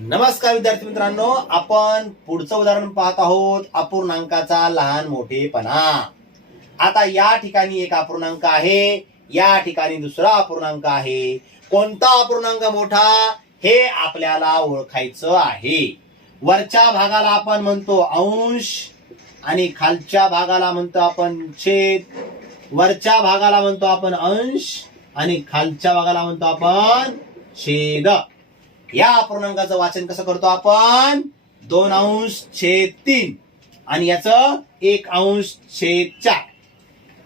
नमस्कार विद्यार्थी मित्रांनो आपण पुढचं उदाहरण पाहत आहोत अपूर्णांकाचा लहान मोठेपणा. आता या ठिकाणी एक अपूर्णांक आहे या ठिकाणी दुसरा अपूर्णांक आहे. कोणता अपूर्णांक मोठा? हे आपल्याला ओळखायचं आहे. वरच्या भागाला आपण म्हणतो अंश आणि खालच्या भागाला म्हणतो आपण छेद. वरच्या भागाला म्हणतो आपण अंश आणि खालच्या भागाला म्हणतो आपण छेद. या अपूर्णांकाचं वाचन कसं करतो आपण? दोन अंश छेद तीन. आणि याचं एक अंश छेद चार.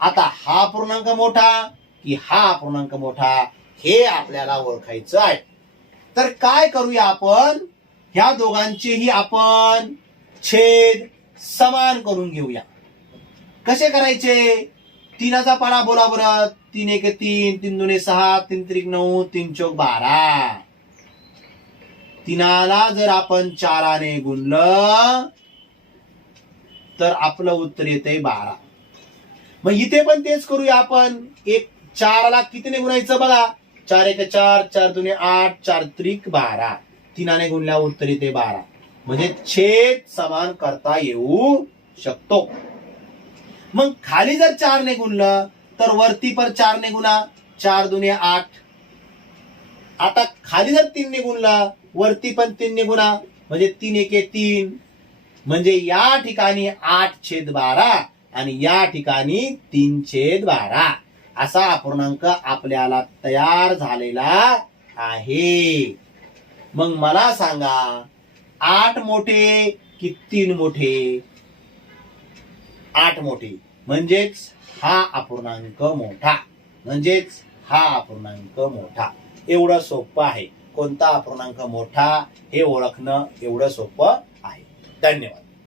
आता हा पूर्णांक मोठा की हा पूर्णांक मोठा हे आपल्याला ओळखायचं आहे. तर काय करूया आपण? ह्या दोघांचेही आपण छेद समान करून घेऊया. कसे करायचे? तीनाचा पाडा बोला बरं. तीन एक तीन तीन दोन सहा तीन त्रिक नऊ तीन चौक बारा. तिनाला जर आपण चाराने गुणलं तर आपलं उत्तर येते बारा. मग इथे पण तेच करूया आपण. एक चारला कितीने गुणायचं बघा? चार एक चार चार दुने आठ चार त्रिक बारा. तिनाने गुणल्या उत्तर येते बारा. म्हणजे छेद समान करता येऊ शकतो. मग खाली जर चारने गुणलं तर वरती पर चारने गुणा. चार दुने आठ आता खाली जर तीन गुणला वरती पण तीन गुणा म्हणजे तीन एके तीन. म्हणजे या ठिकाणी आठ छेद बारा आणि या ठिकाणी तीन छेद बारा. असा अपूर्णांक आपल्याला तयार झालेला आहे. मग मला सांगा आठ मोठे की तीन मोठे? आठ मोठे. म्हणजेच हा अपूर्णांक मोठा. म्हणजेच हा अपूर्णांक मोठा. एवढं सोपं आहे. कोणता अपूर्णांक मोठा हे ओळखणं एवढं सोपं आहे. धन्यवाद.